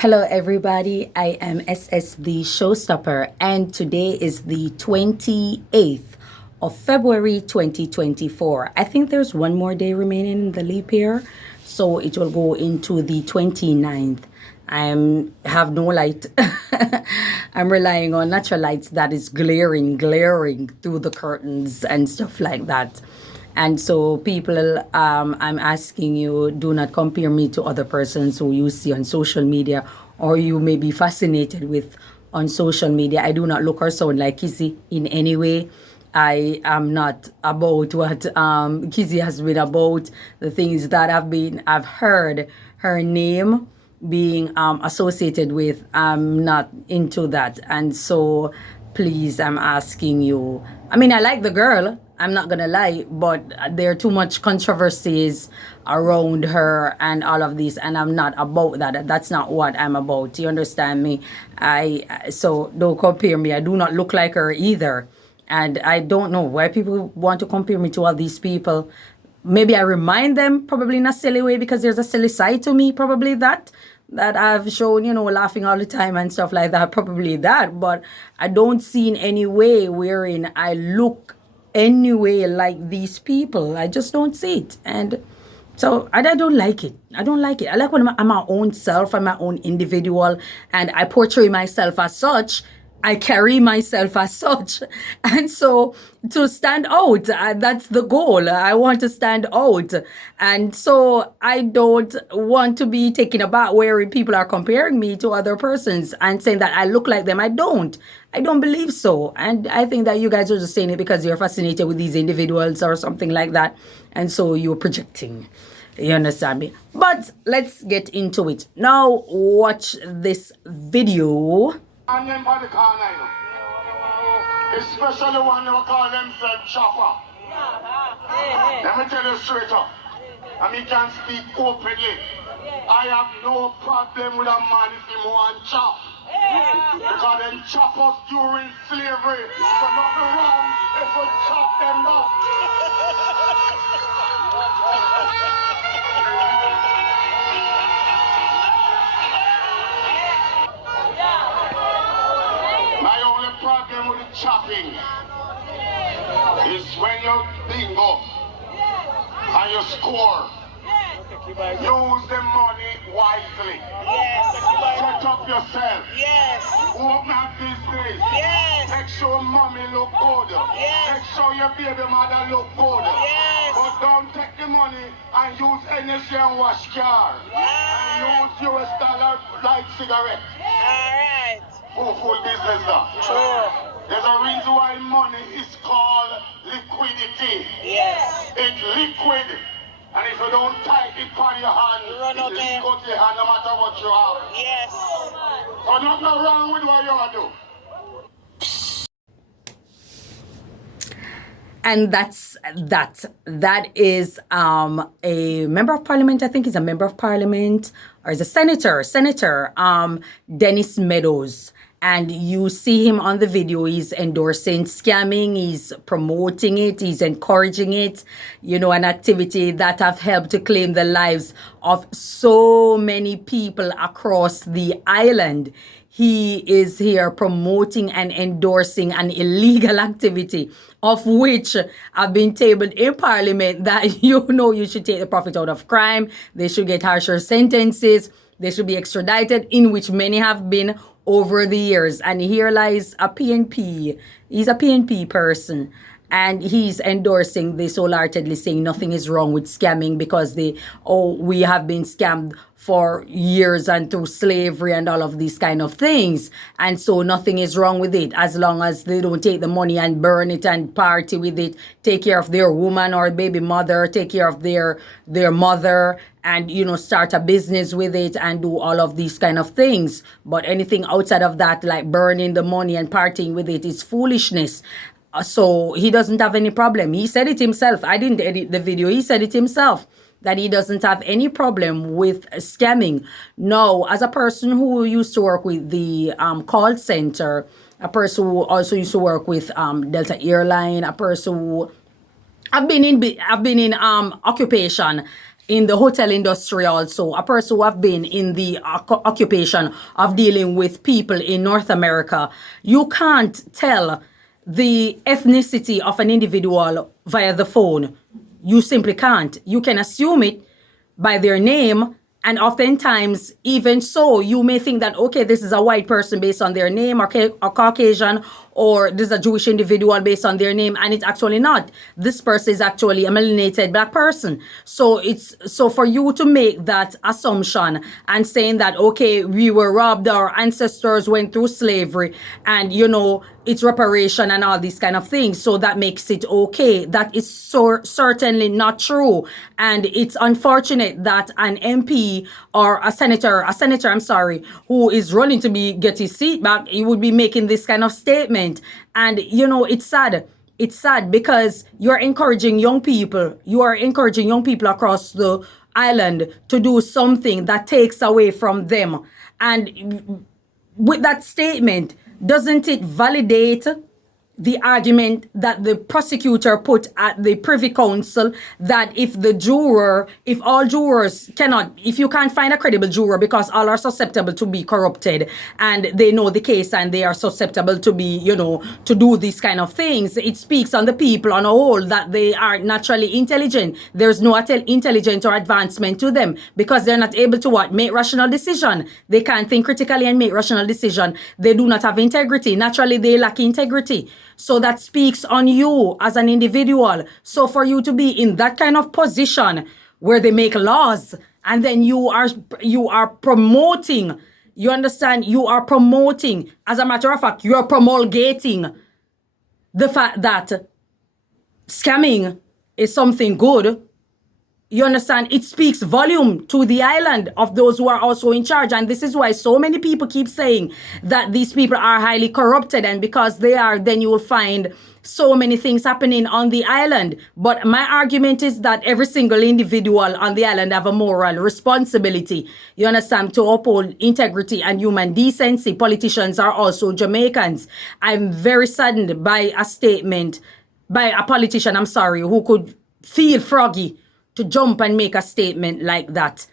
Hello, everybody. I am SS the Showstopper, and today is the 28th of February 2024. I think there's one more day remaining in the leap year, so it will go into the 29th. I have no light. I'm relying on natural lights that is glaring through the curtains and stuff like that. And so, people, I'm asking you, do not compare me to other persons who you see on social media or you may be fascinated with on social media. I do not look or sound like Kizzy in any way. I am not about what Kizzy has been about. The things that I've heard her name being associated with. I'm not into that. And so, please, I'm asking you. I mean, I like the girl. I'm not gonna lie, but there are too much controversies around her and all of this, and I'm not about that. That's not what I'm about. You understand me? So don't compare me. I do not look like her either, and I don't know why people want to compare me to all these people. Maybe I remind them, probably in a silly way, because there's a silly side to me, probably that I've shown, laughing all the time and stuff like that, probably that. But I don't see in any way wherein I look anyway like these people. I just don't see it. And so I don't like it. I don't like it. I like when I'm my own self, I'm my own individual, and I portray myself as such. I carry myself as such. And so to stand out, that's the goal. I want to stand out. And so I don't want to be taken aback where people are comparing me to other persons and saying that I look like them. I don't believe so. And I think that you guys are just saying it because you're fascinated with these individuals or something like that. And so you're projecting. You understand me? But let's get into it. Now watch this video. And them by the corner, especially one who call themselves chopper. Let me tell you straight up, and me can speak openly. I have no problem with a man if he want chop. Because them chop us during slavery. So nothing wrong if we chop them down. My only problem with the chopping is when you bingo and you score. Use the money wisely. Set up yourself. Open a business. Make sure mommy look good. Make sure your baby mother look good. But don't take the money and use energy and wash car. And use US dollar like cigarette. Full business now. True. There's a reason why money is called liquidity. It's liquid. And if you don't tie it on your hand, it will go to your hand no matter what you have. So nothing wrong with what you are doing. And that is a member of parliament. I think he's a member of parliament or is a senator Dennis Meadows. And you see him on the video. He's endorsing scamming, he's promoting it, he's encouraging it, an activity that have helped to claim the lives of so many people across the island. He is here promoting and endorsing an illegal activity of which have been tabled in parliament that you should take the profit out of crime. They should get harsher sentences. They should be extradited, in which many have been over the years. And here lies a PNP. He's a PNP person. And he's endorsing this wholeheartedly, saying nothing is wrong with scamming because we have been scammed for years and through slavery and all of these kind of things. And so nothing is wrong with it as long as they don't take the money and burn it and party with it, take care of their woman or baby mother, take care of their mother, and start a business with it and do all of these kind of things. But anything outside of that, like burning the money and partying with it, is foolishness. So he doesn't have any problem. He said it himself. I didn't edit the video. He said it himself that he doesn't have any problem with scamming. Now, as a person who used to work with the call center, a person who also used to work with Delta Airline, a person who I've been in occupation in the hotel industry also, a person who have been in the occupation of dealing with people in North America, you can't tell the ethnicity of an individual via the phone. You simply can't. You can assume it by their name. And oftentimes, even so, you may think that, okay, this is a white person based on their name, or Caucasian, or this is a Jewish individual based on their name, and it's actually not. This person is actually a melanated black person. So for you to make that assumption and saying that, okay, we were robbed, our ancestors went through slavery, and it's reparation and all these kind of things, so that makes it okay. That is certainly not true. And it's unfortunate that an MP or a senator, who is running to get his seat back, he would be making this kind of statement. And it's sad. It's sad because you're encouraging young people. You are encouraging young people across the island to do something that takes away from them. And with that statement, doesn't it validate the argument that the prosecutor put at the Privy Council, that if all jurors if you can't find a credible juror because all are susceptible to be corrupted and they know the case and they are susceptible to be, to do these kind of things, it speaks on the people on a whole that they are naturally intelligent. There's no intelligence or advancement to them because they're not able to make rational decision. They can't think critically and make rational decision. They do not have integrity. Naturally, they lack integrity. So that speaks on you as an individual. So for you to be in that kind of position where they make laws and then you are promoting, you understand, you are promoting, as a matter of fact, you are promulgating the fact that scamming is something good. You understand? It speaks volume to the island of those who are also in charge. And this is why so many people keep saying that these people are highly corrupted. And because they are, then you will find so many things happening on the island. But my argument is that every single individual on the island have a moral responsibility, you understand, to uphold integrity and human decency. Politicians are also Jamaicans. I'm very saddened by a statement by a politician, who could feel froggy to jump and make a statement like that.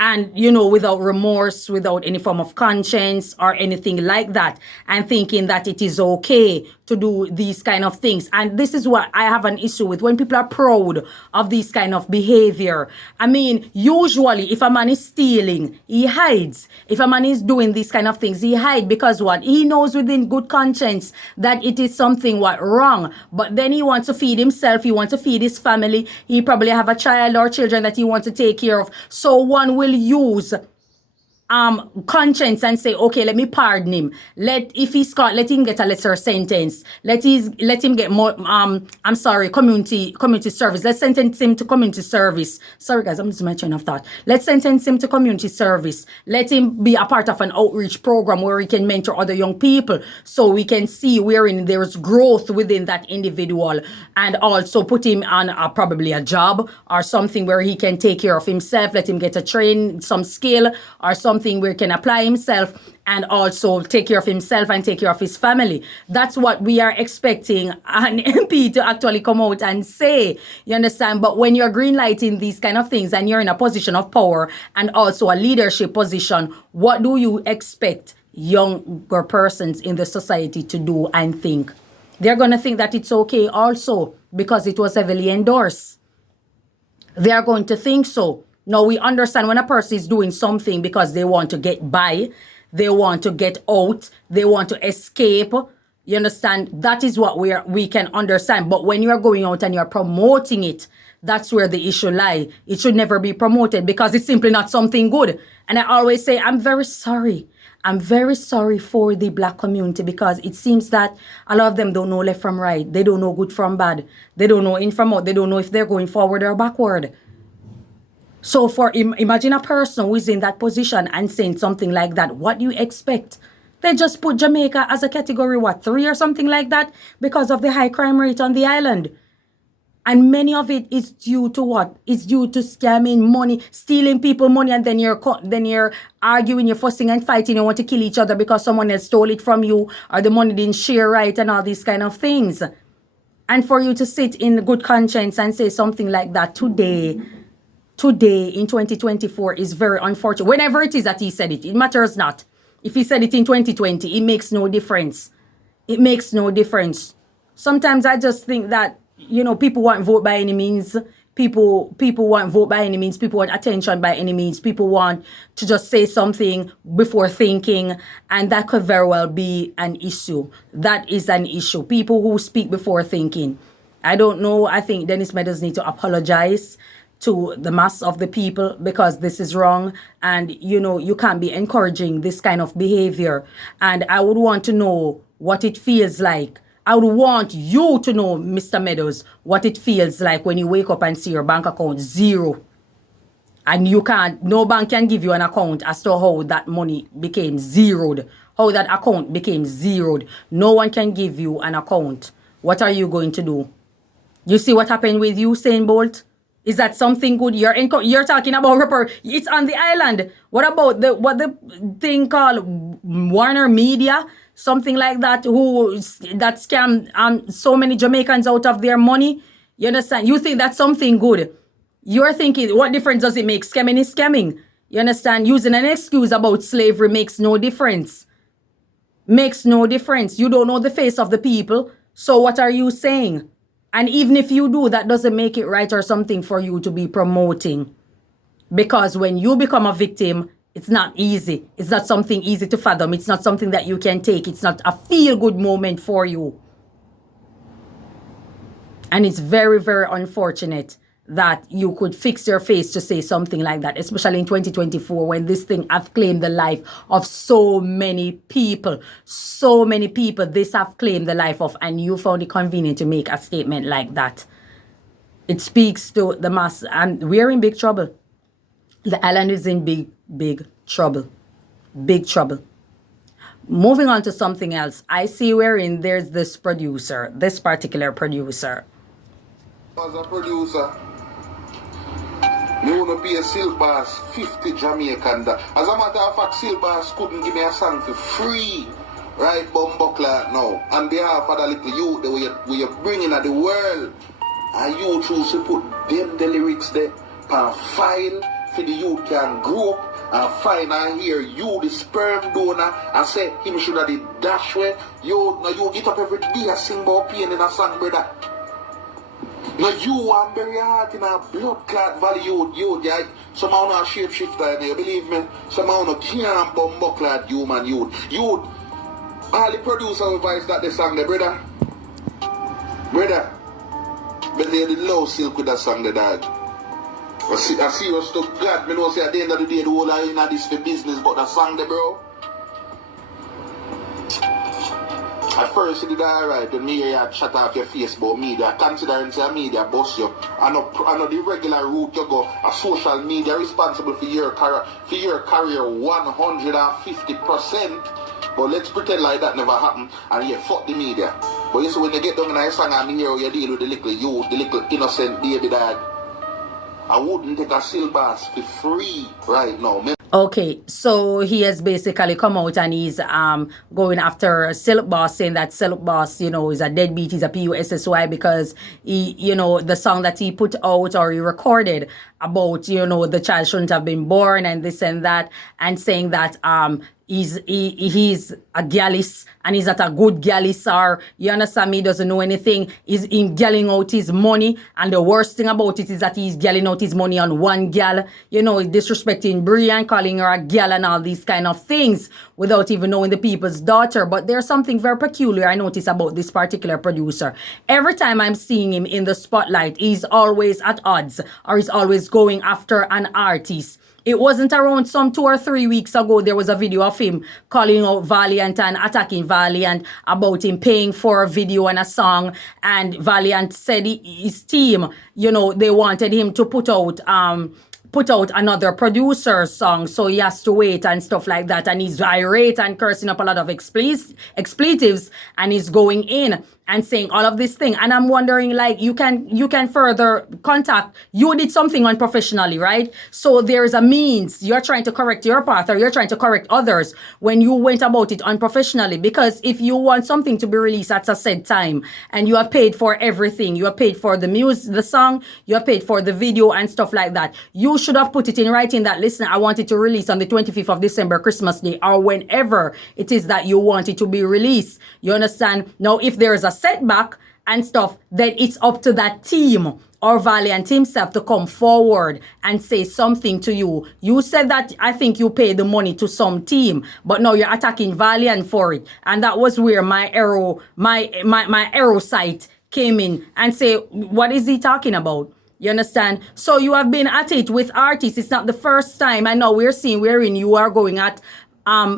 And, without remorse, without any form of conscience or anything like that, and thinking that it is okay to do these kind of things. And this is what I have an issue with, when people are proud of this kind of behavior. I mean, usually if a man is stealing, he hides. If a man is doing these kind of things, he hides because what? He knows within good conscience that it is something wrong. But then he wants to feed himself, he wants to feed his family, he probably have a child or children that he wants to take care of. So one will use conscience and say, okay, let me pardon him. If he's caught, let him get a lesser sentence. Let him get more, community service. Let's sentence him to community service. Sorry guys, I'm losing my train of thought. Let's sentence him to community service. Let him be a part of an outreach program where he can mentor other young people, so we can see wherein there's growth within that individual, and also put him on probably a job or something where he can take care of himself. Let him get some skill or something where he can apply himself and also take care of himself and take care of his family. That's what we are expecting an MP to actually come out and say, you understand? But when you're greenlighting these kind of things and you're in a position of power and also a leadership position, what do you expect younger persons in the society to do and think? They're going to think that it's okay also because it was heavily endorsed. They are going to think so. Now, we understand when a person is doing something because they want to get by, they want to get out, they want to escape. You understand? That is what we can understand. But when you are going out and you're promoting it, that's where the issue lies. It should never be promoted because it's simply not something good. And I always say, I'm very sorry. I'm very sorry for the black community because it seems that a lot of them don't know left from right. They don't know good from bad. They don't know in from out. They don't know if they're going forward or backward. So imagine a person who is in that position and saying something like that. What do you expect? They just put Jamaica as a category, 3 or something like that, because of the high crime rate on the island. And many of it is due to what? It's due to scamming money, stealing people money, and then you're arguing, you're fussing and fighting, you want to kill each other because someone else stole it from you or the money didn't share right and all these kind of things. And for you to sit in good conscience and say something like that today, today in 2024 is very unfortunate. Whenever it is that he said it, it matters not. If he said it in 2020, it makes no difference. It makes no difference. Sometimes I just think that, you know, people want vote by any means. People want vote by any means. People want attention by any means. People want to just say something before thinking, and that could very well be an issue. That is an issue. People who speak before thinking. I don't know. I think Dennis Meadows needs to apologize to the mass of the people because this is wrong, and you know, you can't be encouraging this kind of behavior. And I would want to know what it feels like. I would want you to know, Mr. Meadows, what it feels like when you wake up and see your bank account zero. And you can't, no bank can give you an account as to how that money became zeroed, how that account became zeroed. No one can give you an account. What are you going to do? You see what happened with Usain Bolt? Is that something good? You're talking about it's on the island. What about the thing called Warner Media? Something like that, that scam so many Jamaicans out of their money. You understand? You think that's something good. You're thinking, what difference does it make? Scamming is scamming. You understand? Using an excuse about slavery makes no difference. Makes no difference. You don't know the face of the people. So what are you saying? And even if you do, that doesn't make it right or something for you to be promoting. Because when you become a victim, it's not easy. It's not something easy to fathom. It's not something that you can take. It's not a feel-good moment for you. And it's very, very unfortunate that you could fix your face to say something like that, especially in 2024 when this thing have claimed the life of so many people. So many people this have claimed the life of, and you found it convenient to make a statement like that. It speaks to the mass, and we're in big trouble. The island is in big trouble. Big trouble. Moving on to something else. I see wherein there's this producer, this particular producer. As a producer, you want to be a Silk Bass 50 Jamaican. As a matter of fact, Silk Bass couldn't give me a song for free. Right, Bumbuckler now. On behalf of the little youth that we are bringing at the world. And you choose to put them the lyrics there per file for the youth can grow up and find and hear you, the sperm donor, and say him should have the dash way. You get up every day and sing about pain in a song, brother. Now you want bury heart in a blood clot valley youth, yeah. Somehow not shapeshifter in there, believe me. Somehow not can't bumbuckler human youth. Youth, all the producer advice that the song there, brother. Brother. But they did low silk with that song, the dog. I serious to God, me know say at the end of the day, the whole are in this for business, but that song there, bro. At first you did alright when me hear you chat off your face about media, considering say media boss you. I know the regular route you go, a social media responsible for your career 150%. But let's pretend like that never happened and yeah, fuck the media. But you see when you get down in a song and hear how you deal with the little youth, the little innocent baby dad, I wouldn't take a Silk Bass for free right now. Okay, so he has basically come out and he's going after Silk Boss, saying that Silk Boss, you know, is a deadbeat, he's a PUSSY because he, you know, the song that he put out or he recorded about, you know, the child shouldn't have been born and this and that, and saying that he's a gallus and he's not a good gallus, or you understand me, doesn't know anything. He's in gelling out his money, and the worst thing about it is that he's gelling out his money on one gal, you know, disrespecting Brie and calling her a gal and all these kind of things without even knowing the people's daughter. But there's something very peculiar I notice about this particular producer. Every time I'm seeing him in the spotlight, he's always at odds or he's always going after an artist. It wasn't around some 2 or 3 weeks ago, there was a video of him calling out Valiant and attacking Valiant about him paying for a video and a song. And Valiant said his team, you know, they wanted him to put out another producer's song, so he has to wait and stuff like that. And he's irate and cursing up a lot of expletives, and he's going in. and saying all of this thing. And I'm wondering, like, you can further contact. You did something unprofessionally, right? So there's a means. You're trying to correct your path, or you're trying to correct others when you went about it unprofessionally. Because if you want something to be released at a said time, and you have paid for everything, you have paid for the music, the song, you have paid for the video and stuff like that, you should have put it in writing that, listen, I want it to release on the 25th of December, Christmas Day, or whenever it is that you want it to be released. You understand? Now, if there is a setback and stuff, then it's up to that team or Valiant himself to come forward and say something to you. You said that I think you paid the money to some team, but now you're attacking Valiant for it. And that was where my arrow site came in and say, what is he talking about? You understand? So you have been at it with artists. It's not the first time. I know we're seeing wherein you are going at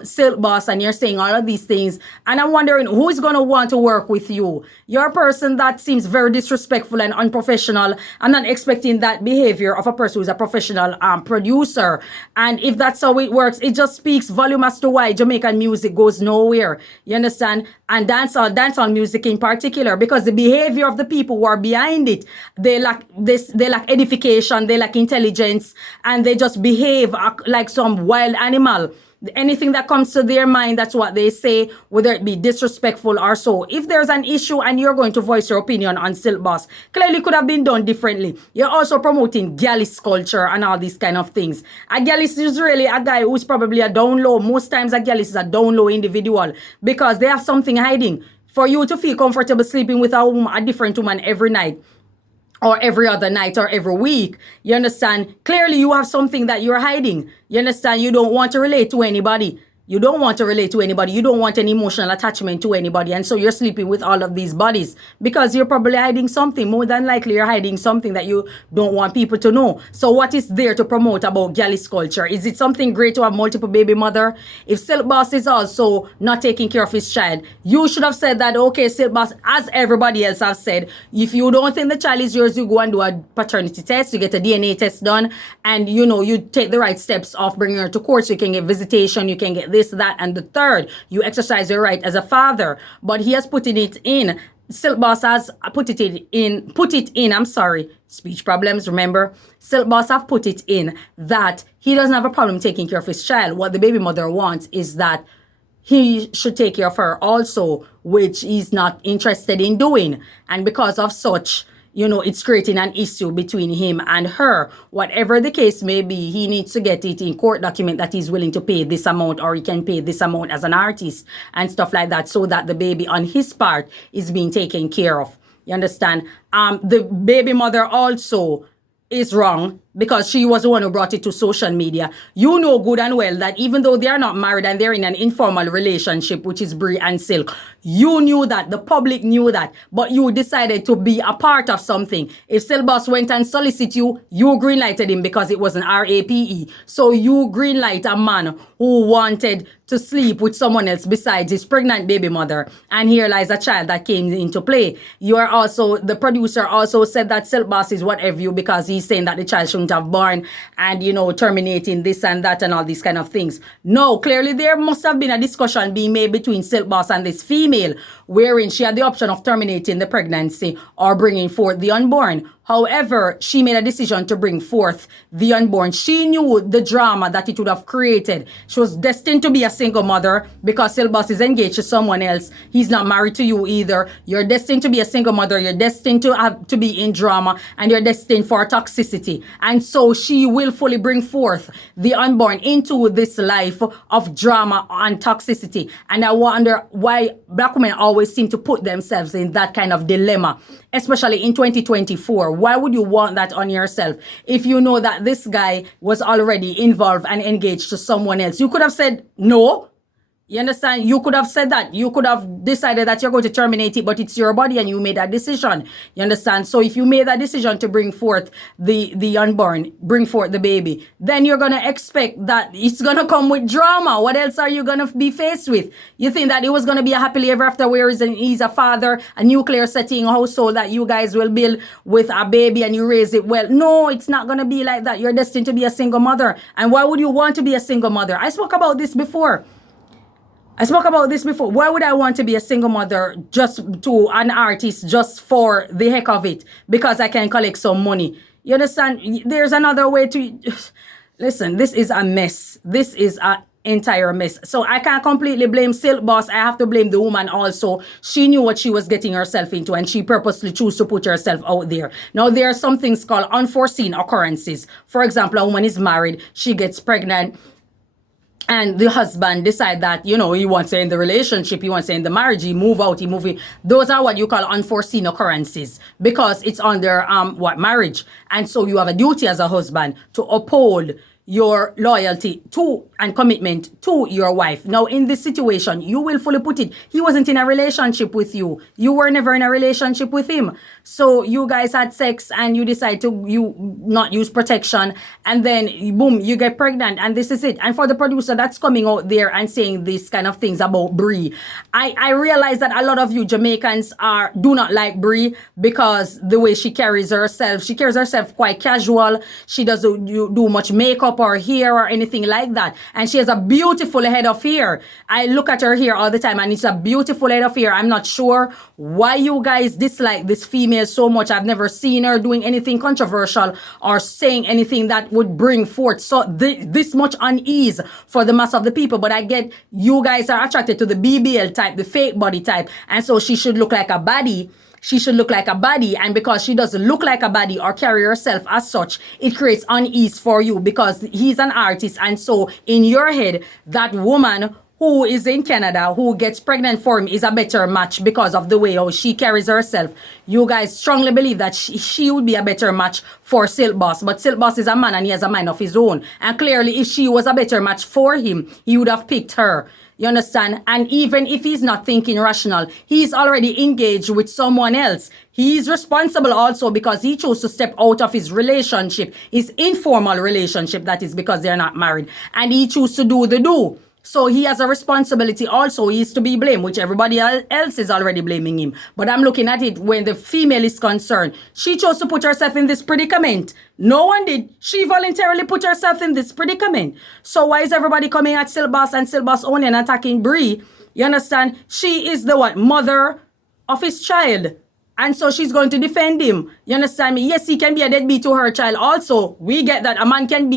Silk Boss, and you're saying all of these things, and I'm wondering who is going to want to work with you. You're a person that seems very disrespectful and unprofessional. I'm not expecting that behavior of a person who's a professional producer. And if that's how it works, it just speaks volume as to why Jamaican music goes nowhere. You understand? And dancehall music in particular, because the behavior of the people who are behind it, they lack edification, they lack intelligence, and they just behave like some wild animal. Anything that comes to their mind, that's what they say, whether it be disrespectful or so. If there's an issue and you're going to voice your opinion on Silk Boss, clearly could have been done differently. You're also promoting gallus culture and all these kind of things. A gallus is really a guy who's probably a down low. Most times a gallus is a down low individual because they have something hiding. For you to feel comfortable sleeping with a different woman every night, or every other night, or every week, you understand? Clearly, you have something that you're hiding. You understand? You don't want to relate to anybody. You don't want to relate to anybody. You don't want any emotional attachment to anybody. And so you're sleeping with all of these bodies because you're probably hiding something. More than likely, you're hiding something that you don't want people to know. So what is there to promote about gallus culture? Is it something great to have multiple baby mother? If Silk Boss is also not taking care of his child, you should have said that, okay, Silk Boss, as everybody else have said, if you don't think the child is yours, you go and do a paternity test, you get a DNA test done, and you take the right steps of bringing her to court so you can get visitation, you can get this, that, and the third. You exercise your right as a father. But he has put it in. Silk Boss has put it in. I'm sorry. Speech problems, remember? Silk Boss have put it in that he doesn't have a problem taking care of his child. What the baby mother wants is that he should take care of her also, which he's not interested in doing. And because of such, it's creating an issue between him and her. Whatever the case may be, he needs to get it in court document that he's willing to pay this amount, or he can pay this amount as an artist and stuff like that, so that the baby on his part is being taken care of. You understand? The baby mother also is wrong because she was the one who brought it to social media. You know good and well that even though they are not married and they're in an informal relationship, which is Bree and Silk, you knew that, the public knew that, but you decided to be a part of something. If Silk Boss went and solicited you, you greenlighted him because it was an RAPE. So you greenlight a man who wanted to sleep with someone else besides his pregnant baby mother. And here lies a child that came into play. The producer also said that Silk Boss is whatever you, because he's saying that the child shouldn't have born, and terminating this and that and all these kind of things. No, clearly there must have been a discussion being made between Silk Boss and this female, wherein she had the option of terminating the pregnancy or bringing forth the unborn. However, she made a decision to bring forth the unborn. She knew the drama that it would have created. She was destined to be a single mother because Silk Boss is engaged to someone else. He's not married to you either. You're destined to be a single mother. You're destined to be in drama, and you're destined for toxicity. And so she willfully bring forth the unborn into this life of drama and toxicity. And I wonder why black women always seem to put themselves in that kind of dilemma, especially in 2024. Why would you want that on yourself if you know that this guy was already involved and engaged to someone else? You could have said no. You understand? You could have said that. You could have decided that you're going to terminate it, but it's your body and you made that decision. You understand? So if you made that decision to bring forth the unborn, bring forth the baby, then you're going to expect that it's going to come with drama. What else are you going to be faced with? You think that it was going to be a happily ever after, where he's a father, a nuclear setting household that you guys will build with a baby and you raise it well? No, it's not going to be like that. You're destined to be a single mother. And why would you want to be a single mother? I spoke about this before. I spoke about this before. Why would I want to be a single mother just to an artist just for the heck of it? Because I can collect some money. You understand? There's another way to... Listen, this is a mess. This is an entire mess. So I can't completely blame Silk Boss. I have to blame the woman also. She knew what she was getting herself into and she purposely chose to put herself out there. Now, there are some things called unforeseen occurrences. For example, a woman is married. She gets pregnant. And the husband decide that, you know, he wants to end the relationship, he wants to end the marriage, he move out, he move in. Those are what you call unforeseen occurrences because it's under marriage. And so you have a duty as a husband to uphold your loyalty to and commitment to your wife. Now, in this situation, you will fully put it. He wasn't in a relationship with you. You were never in a relationship with him. So you guys had sex and you decide to not use protection. And then, boom, you get pregnant. And this is it. And for the producer that's coming out there and saying these kind of things about Brie, I realize that a lot of you Jamaicans do not like Brie because the way she carries herself quite casual. She doesn't do much makeup or hair or anything like that. And she has a beautiful head of hair. I look at her hair all the time and it's a beautiful head of hair. I'm not sure why you guys dislike this female so much. I've never seen her doing anything controversial or saying anything that would bring forth so this much unease for the mass of the people. But I get you guys are attracted to the BBL type, the fake body type. And so she should look like a baddie. She should look like a baddie, and because she doesn't look like a baddie or carry herself as such, it creates unease for you because he's an artist. And so in your head, that woman who is in Canada, who gets pregnant for him is a better match because of the way how she carries herself. You guys strongly believe that she would be a better match for Silk Boss. But Silk Boss is a man and he has a mind of his own. And clearly, if she was a better match for him, he would have picked her. You understand? And even if he's not thinking rational, he's already engaged with someone else. He's responsible also because he chose to step out of his relationship, his informal relationship, that is because they're not married. And he chose to do the do. So he has a responsibility also. He is to be blamed, which everybody else is already blaming him. But I'm looking at it when the female is concerned. She chose to put herself in this predicament. No one did. She voluntarily put herself in this predicament. So why is everybody coming at Silk Boss and Silk Boss only and attacking Brie? You understand? She is the mother of his child. And so she's going to defend him. You understand me? Yes, he can be a deadbeat to her child. Also, we get that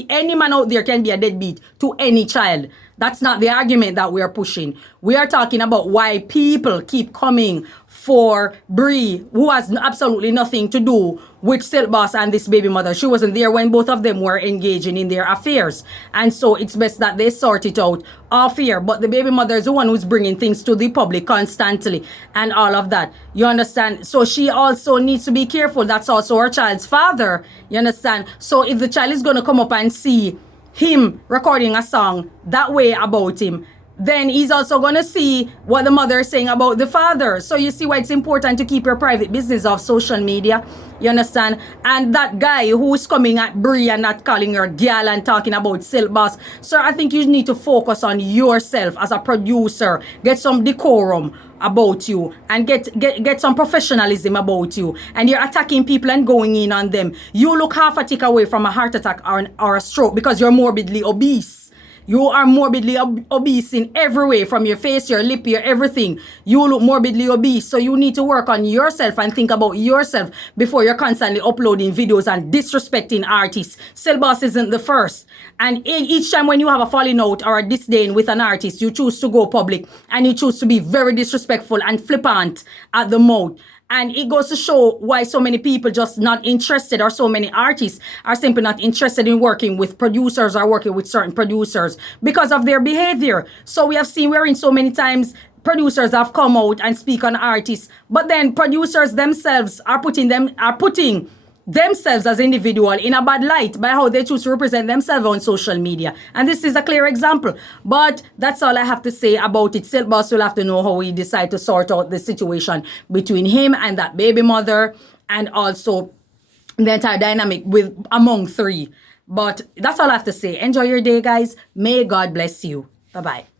any man out there can be a deadbeat to any child. That's not the argument that we are pushing. We are talking about why people keep coming for Brie, who has absolutely nothing to do with Silk Boss and this baby mother. She wasn't there when both of them were engaging in their affairs. And so it's best that they sort it out off here. But the baby mother is the one who's bringing things to the public constantly and all of that. You understand? So she also needs to be careful. That's also her child's father. You understand? So if the child is going to come up and see him recording a song that way about him, then he's also going to see what the mother is saying about the father. So you see why it's important to keep your private business off social media. You understand? And that guy who is coming at Brie and not calling her gal and talking about Silk Boss. Sir, I think you need to focus on yourself as a producer. Get some decorum about you and get some professionalism about you. And you're attacking people and going in on them. You look half a tick away from a heart attack or a stroke because you're morbidly obese. You are morbidly obese in every way, from your face, your lip, your everything. You look morbidly obese. So you need to work on yourself and think about yourself before you're constantly uploading videos and disrespecting artists. Silk Boss isn't the first. And each time when you have a falling out or a disdain with an artist, you choose to go public and you choose to be very disrespectful and flippant at the mouth. And it goes to show why so many people just not interested, or so many artists are simply not interested in working with producers or working with certain producers because of their behavior. So we have seen wherein so many times producers have come out and speak on artists, but then producers themselves are putting themselves as individual in a bad light by how they choose to represent themselves on social media. And this is a clear example. But that's all I have to say about it. Silk Boss will have to know how he decide to sort out the situation between him and that baby mother, and also the entire dynamic among three. But that's all I have to say. Enjoy your day, guys. May God bless you. Bye-bye.